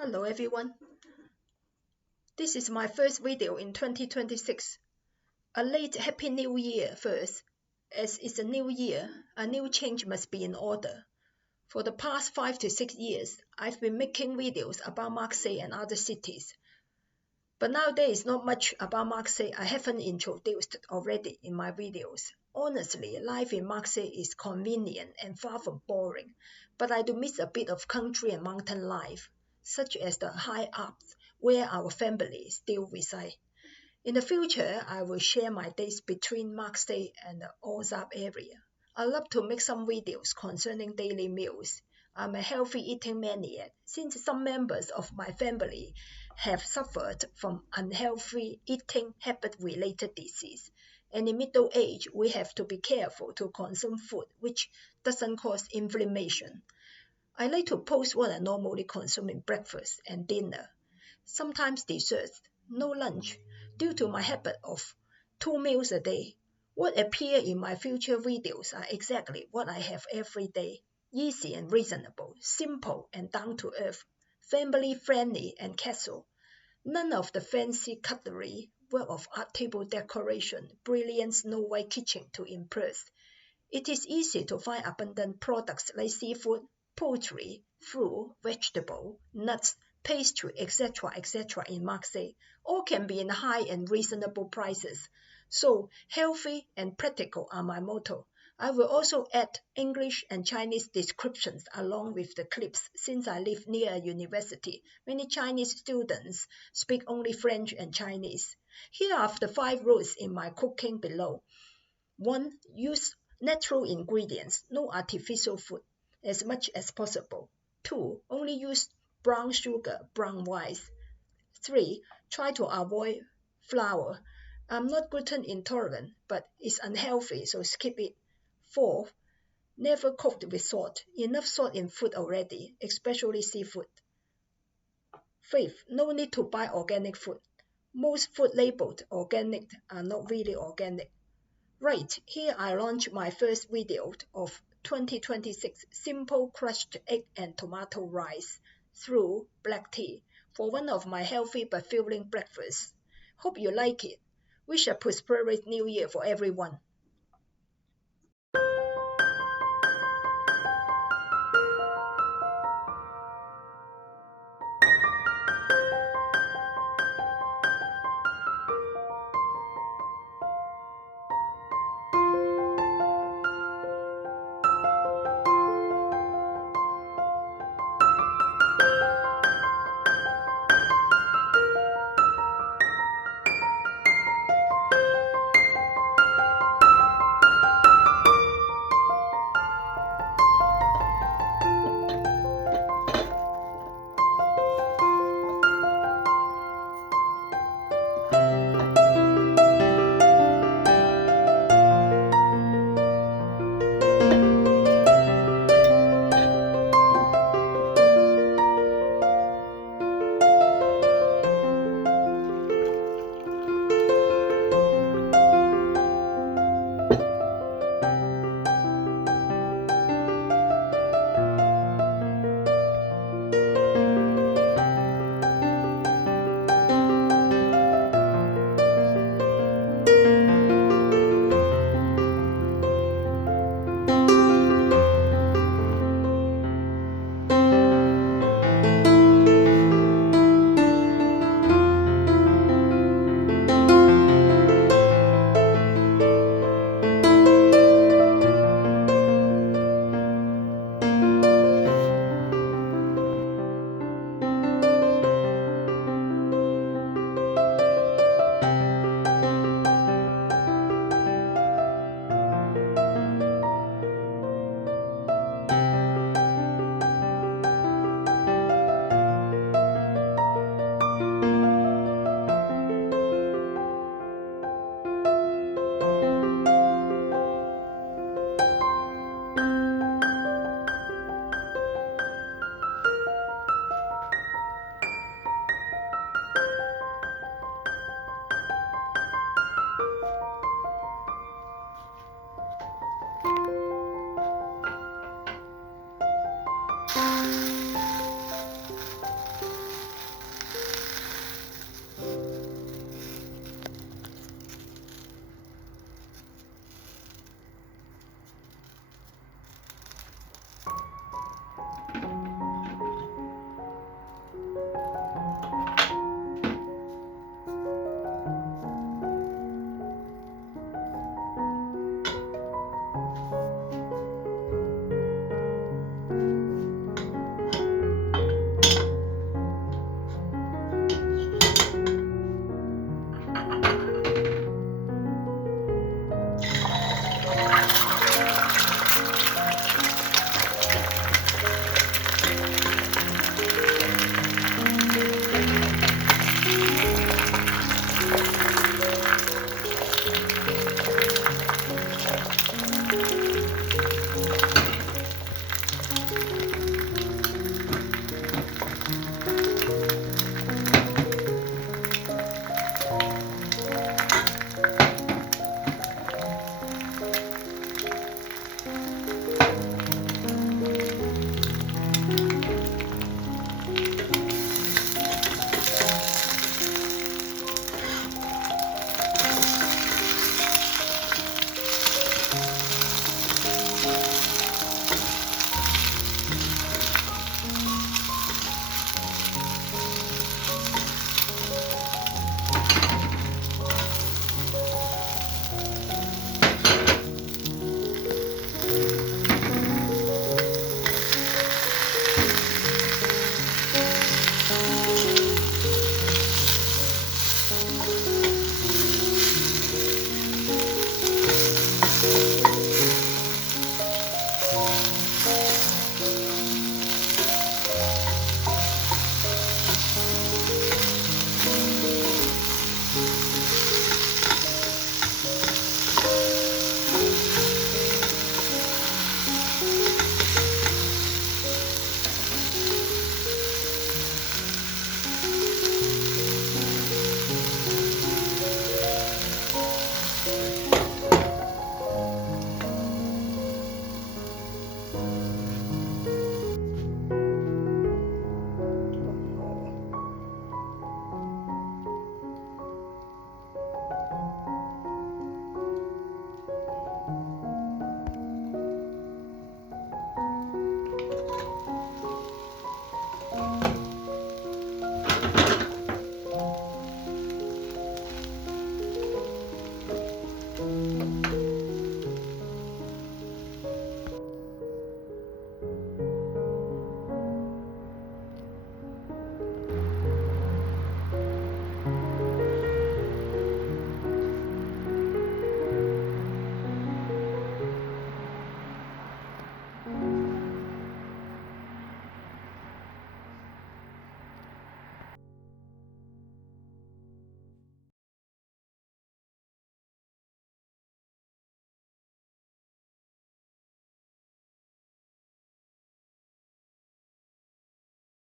Hello everyone. This is my first video in 2026. A late Happy New Year first. As it's a new year, a new change must be in order. For the past 5 to 6 years, I've been making videos about Marseille and other cities. But now there is not much about Marseille I haven't introduced already in my videos. Honestly, life in Marseille is convenient and far from boring, but I do miss a bit of country and mountain life, such as the high Alps where our family still reside. In the future, I will share my days between Marseille and the Alsace area. I love to make some videos concerning daily meals. I'm a healthy eating maniac since some members of my family have suffered from unhealthy eating habit-related disease. And in middle age, we have to be careful to consume food which doesn't cause inflammation. I like to post what I normally consume in breakfast and dinner, sometimes desserts, no lunch, due to my habit of 2 meals a day. What appear in my future videos are exactly what I have every day. Easy and reasonable, simple and down to earth, family friendly and casual. None of the fancy cutlery, work of art table decoration, brilliant Snow White kitchen to impress. It is easy to find abundant products like seafood, poultry, fruit, vegetable, nuts, pastry, etc. in Marseille. All can be in high and reasonable prices. So, healthy and practical are my motto. I will also add English and Chinese descriptions along with the clips since I live near a university. Many Chinese students speak only French and Chinese. Here are the 5 rules in my cooking below. 1. Use natural ingredients, no artificial food, as much as possible. 2. Only use brown sugar, brown rice. 3. Try to avoid flour. I'm not gluten intolerant, but it's unhealthy, so skip it. 4. Never cooked with salt. Enough salt in food already, especially seafood. 5. No need to buy organic food. Most food labeled organic are not really organic. Right, here I launch my first video of 2026 simple crushed egg and tomato rice through black tea for one of my healthy but filling breakfasts. Hope you like it. Wish a prosperous new year for everyone.